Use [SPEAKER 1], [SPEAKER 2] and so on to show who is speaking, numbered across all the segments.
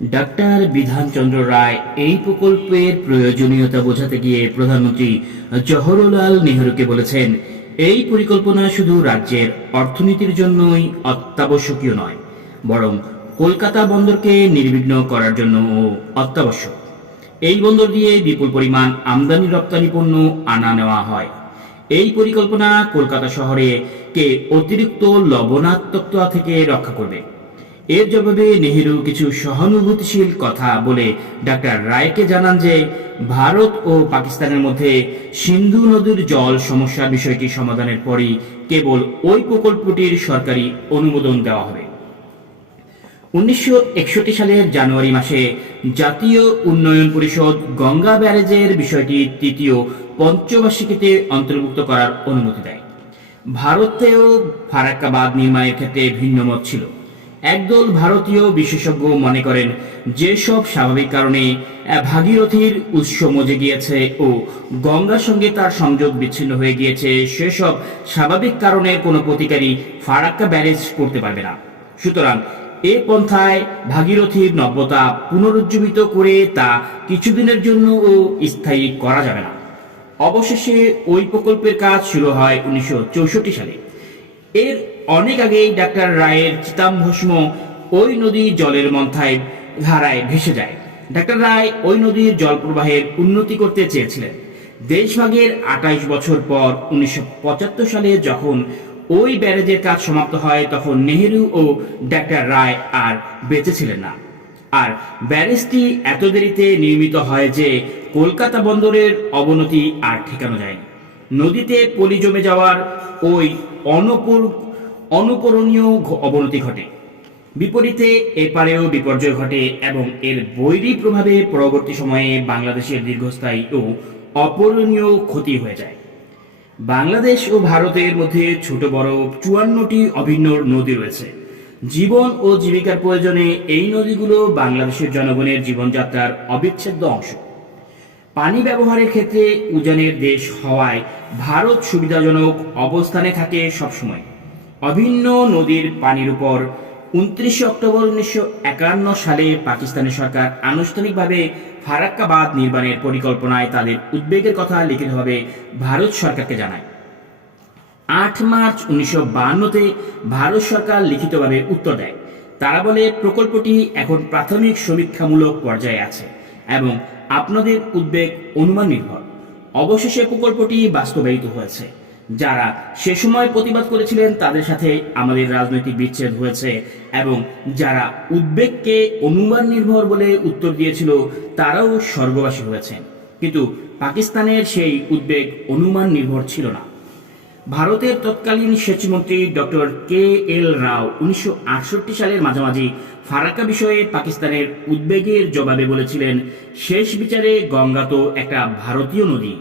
[SPEAKER 1] Doctor Bidhanchandra রায় এই প্রকল্পের প্রয়োজনীয়তা বোঝাতে গিয়ে প্রধানমন্ত্রী জওহরলাল নেহরুকে বলেছেন, এই পরিকল্পনা শুধু রাজ্যের অর্থনীতির জন্যই অত্যাবশ্যকীয় নয়, বরং কলকাতা বন্দরকে নির্বিঘ্ন করার জন্য অত্যাবশ্যক। এই বন্দর দিয়ে বিপুল পরিমাণ আমদানি রপ্তানি পণ্য আনা নেওয়া হয়। এই পরিকল্পনা কলকাতা শহরে কে অতিরিক্ত লবণাত্মকতা থেকে রক্ষা করবে। এর জবাবে নেহেরু কিছু সহানুভূতিশীল কথা বলে ডাক্তার রায়কে জানান যে, ভারত ও পাকিস্তানের মধ্যে সিন্ধু নদীর জল সমস্যার বিষয়টি সমাধানের পরই কেবল ওই প্রকল্পটির সরকারি অনুমোদন দেওয়া হবে। উনিশশো একষট্টি সালের জানুয়ারি মাসে জাতীয় উন্নয়ন পরিষদ গঙ্গা ব্যারেজের বিষয়টি তৃতীয় পঞ্চবার্ষিকীতে অন্তর্ভুক্ত করার অনুমতি দেয়। ভারতেও ফারাক্কাবাদ নির্মাণের ক্ষেত্রে ভিন্ন মত ছিল। একদল ভারতীয় বিশেষজ্ঞ মনে করেন যেসব স্বাভাবিক কারণে ভাগীরথীর উৎস মজে গিয়েছে ও গঙ্গার সঙ্গে তার সংযোগ বিচ্ছিন্ন হয়ে গিয়েছে সেসব স্বাভাবিক কারণে কোনো প্রতিকারী ফারাক্কা ব্যারেজ করতে পারবে না। সুতরাং এ পন্থায় ভাগীরথীর নব্যতা পুনরুজ্জীবিত করে তা কিছুদিনের জন্য ও স্থায়ী করা যাবে না। অবশেষে ওই প্রকল্পের কাজ শুরু হয় উনিশশো চৌষট্টি সালে। এর অনেক আগেই ডাক্তার রায়ের চিতাম্ভস্ম ওই নদী জলের মন্থায় ধারায় ভেসে যায়। ডাক্তার রায় ওই নদীর জল প্রবাহের উন্নতি করতে চেয়েছিলেন। দেশভাগের আঠাইশ বছর পর উনিশশো পঁচাত্তর সালে যখন ওই ব্যারেজের কাজ সমাপ্ত হয়, তখন নেহেরু ও ডাক্তার রায় আর বেঁচে ছিলেন না। আর ব্যারেজটি এত দেরিতে নির্মিত হয় যে কলকাতা বন্দরের অবনতি আর ঠেকানো যায়নি। নদীতে পলি জমে যাওয়ার ওই অনপর অনুকরণীয় অবনতি ঘটে। বিপরীতে এপারেও বিপর্যয় ঘটে এবং এর বৈরী প্রভাবে পরবর্তী সময়ে বাংলাদেশের দীর্ঘস্থায়ী ও অপূরণীয় ক্ষতি হয়ে যায়। বাংলাদেশ ও ভারতের মধ্যে ছোট বড় চুয়ান্নটি অভিন্ন নদী রয়েছে। জীবন ও জীবিকার প্রয়োজনে এই নদীগুলো বাংলাদেশের জনগণের জীবনযাত্রার অবিচ্ছেদ্য অংশ। পানি ব্যবহারের ক্ষেত্রে উজানের দেশ হওয়ায় ভারত সুবিধাজনক অবস্থানে থাকে সবসময়। অভিন্ন নদীর পানির উপর উনত্রিশে অক্টোবর উনিশশো একান্ন সালে পাকিস্তানের সরকার আনুষ্ঠানিকভাবে ফারাক্কাবাদ নির্মাণের পরিকল্পনায় তাদের উদ্বেগের কথা লিখিতভাবে ভারত সরকারকে জানায়। আট মার্চ উনিশশো বাহান্নতে ভারত সরকার লিখিতভাবে উত্তর দেয়। তারা বলে, প্রকল্পটি এখন প্রাথমিক সমীক্ষামূলক পর্যায়ে আছে এবং আপনাদের উদ্বেগ অনুমান নির্ভর। অবশেষে প্রকল্পটি বাস্তবায়িত হয়েছে। যারা সে সময় প্রতিবাদ করেছিলেন, তাদের সাথে আমাদের রাজনৈতিক বিচ্ছেদ হয়েছে এবং যারা উদ্বেগকে অনুমান নির্ভর বলে উত্তর দিয়েছিল, তারাও স্বর্গবাসী হয়েছেন। কিন্তু পাকিস্তানের সেই উদ্বেগ অনুমান নির্ভর ছিল না। ভারতের তৎকালীন সেচমন্ত্রী ডক্টর কে এল রাও উনিশশো আটষট্টি সালের মাঝামাঝি ফারাক্কা বিষয়ে পাকিস্তানের উদ্বেগের জবাবে বলেছিলেন, শেষ বিচারে গঙ্গা তো একটা ভারতীয় নদী।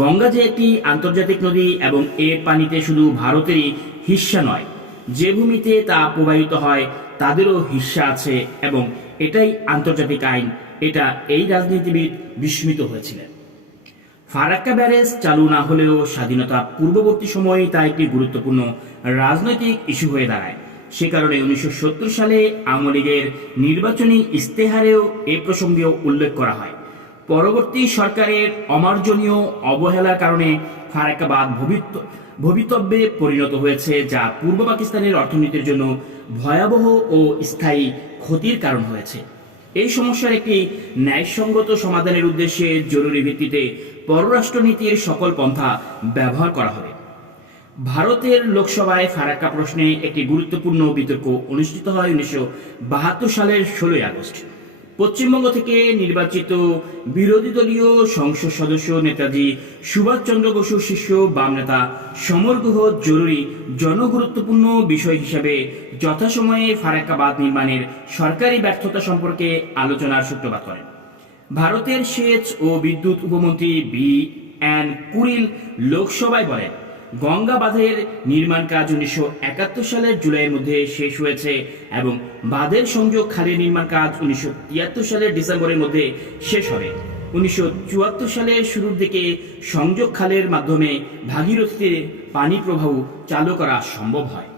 [SPEAKER 1] গঙ্গা যে একটি আন্তর্জাতিক নদী এবং এর পানিতে শুধু ভারতেরই হিস্সা নয়, যে ভূমিতে তা প্রবাহিত হয়, তাদেরও হিস্সা আছে এবং এটাই আন্তর্জাতিক আইন। এটা এই রাজনীতিবিদ বিস্মিত হয়েছিলেন। ফারাক্কা ব্যারেজ চালু না হলেও স্বাধীনতা পূর্ববর্তী সময়ে তা একটি গুরুত্বপূর্ণ রাজনৈতিক ইস্যু হয়ে দাঁড়ায়। সে কারণে উনিশশো সত্তর সালে আওয়ামী লীগের নির্বাচনী ইস্তেহারেও এ প্রসঙ্গেও উল্লেখ করা হয়। পরবর্তী সরকারের অমার্জনীয় অবহেলার কারণে ফারাক্কাবাদ ভবিত্ব ভবিতব্যে পরিণত হয়েছে, যা পূর্ব পাকিস্তানের অর্থনীতির জন্য ভয়াবহ ও স্থায়ী ক্ষতির কারণ হয়েছে। এই সমস্যার একটি ন্যায়সঙ্গত সমাধানের উদ্দেশ্যে জরুরি ভিত্তিতে পররাষ্ট্রনীতির সকল পন্থা ব্যবহার করা হবে। ভারতের লোকসভায় ফারাক্কা প্রশ্নে একটি গুরুত্বপূর্ণ বিতর্ক অনুষ্ঠিত হয় উনিশশো বাহাত্তর সালের ষোলোই আগস্ট। পশ্চিমবঙ্গ থেকে নির্বাচিত বিরোধী দলীয় সংসদ সদস্য নেতাজি সুভাষচন্দ্র বসুর শিষ্য বাম নেতা সমর গুহ জরুরি জনগুরুত্বপূর্ণ বিষয় হিসাবে যথাসময়ে ফারাক্কাবাদ নির্মাণের সরকারি ব্যর্থতা সম্পর্কে আলোচনার সূত্রপাত করেন। ভারতের সেচ ও বিদ্যুৎ উপমন্ত্রী বি এন কুরিল লোকসভায় বলেন, গঙ্গা বাঁধের নির্মাণ কাজ উনিশশো একাত্তর সালের জুলাইয়ের মধ্যে শেষ হয়েছে এবং বাঁধের সংযোগ খালের নির্মাণ কাজ উনিশশো তিয়াত্তর সালের ডিসেম্বরের মধ্যে শেষ হবে। উনিশশো চুয়াত্তর সালের শুরুর দিকে সংযোগ খালের মাধ্যমে ভাগীরথীতে পানি প্রবাহ চালু করা সম্ভব হয়।